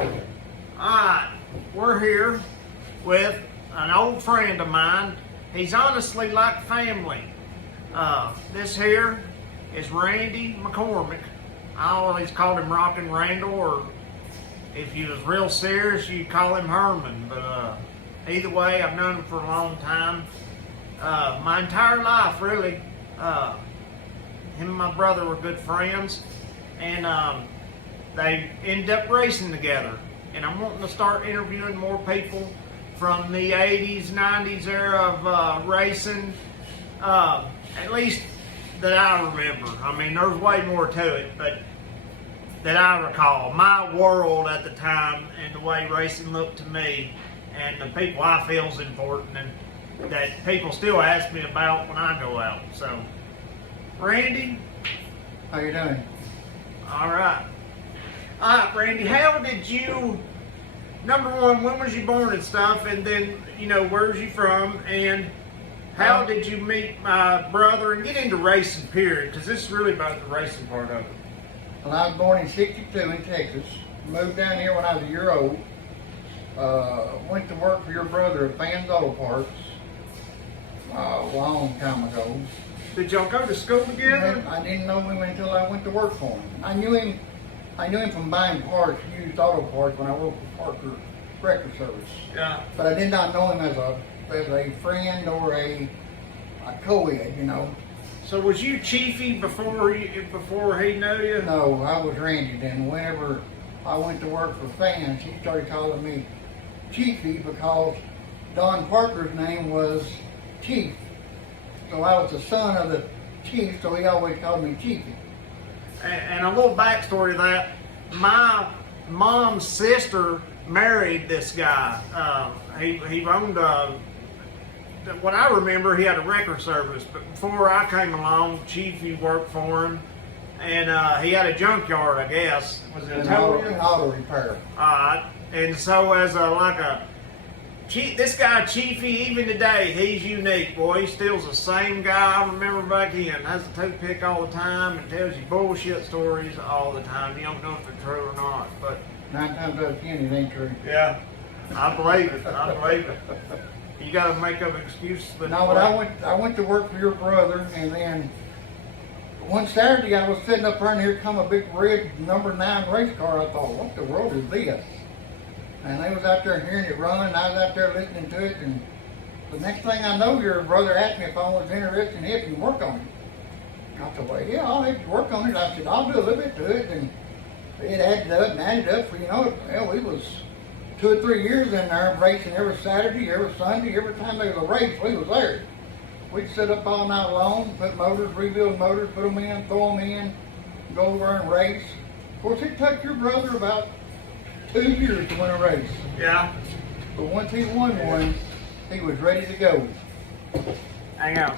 Alright, we're here with an old friend of mine. He's honestly like family. This here is Randy McCormick. I always called him Rockin' Randall, or if you was real serious, you'd call him Herman. But either way, I've known him for a long time. My entire life, really. Him and my brother were good friends, and they ended up racing together. And I'm wanting to start interviewing more people from the 80s, 90s era of racing, at least that I remember. I mean, there's way more to it, but that I recall. My world at the time and the way racing looked to me, and the people I feel is important, and that people still ask me about when I go out. So, Randy. How you doing? All right. All right, Randy, how did you, number one, when was you born and stuff, and then, you know, where's you from, and how did you meet my brother and get into racing, period, because this is really about the racing part of it. Well, I was born in '62 in Texas. Moved down here when I was a year old. Went to work for your brother at Fann's Auto Parts a long time ago. Did y'all go to school together? I didn't know him until I went to work for him. I knew him from buying parts, used auto parts, when I worked for Parker Record Service. Yeah. But I did not know him as a friend or a co-ed, you know. So was you Chiefy before he knew you? No, I was Randy then. Whenever I went to work for Fann, he started calling me Chiefy because Don Parker's name was Chief. So I was the son of the chief, so he always called me Chiefy. And a little backstory to that, my mom's sister married this guy. He owned what I remember, he had a record service, but before I came along, Chiefy worked for him, and he had a junkyard, I guess. Was it an auto repair? And so as this guy Chiefy, even today, he's unique, boy. He still's the same guy I remember back then. Has a toothpick all the time and tells you bullshit stories all the time. You don't know if they're true or not, but 9 times out of 10 it ain't true. yeah, I believe it. I believe it. You got to make up excuses. But no, but I went to work for your brother, and then one Saturday I was sitting up there, and here come a big red number 9 race car. I thought, what the world is this? And they was out there hearing it run, and I was out there listening to it, and the next thing I know, your brother asked me if I was interested in helping work on it. I said, well, yeah, I'll help you work on it. I said, I'll do a little bit to it, and it added up, for, you know, well, we was 2 or 3 years in there racing every Saturday, every Sunday, every time there was a race, we was there. We'd sit up all night long, put motors, rebuild motors, put them in, throw them in, go over and race. Of course, it took your brother about 2 years to win a race. Yeah. But once he won one, he was ready to go. Hang on.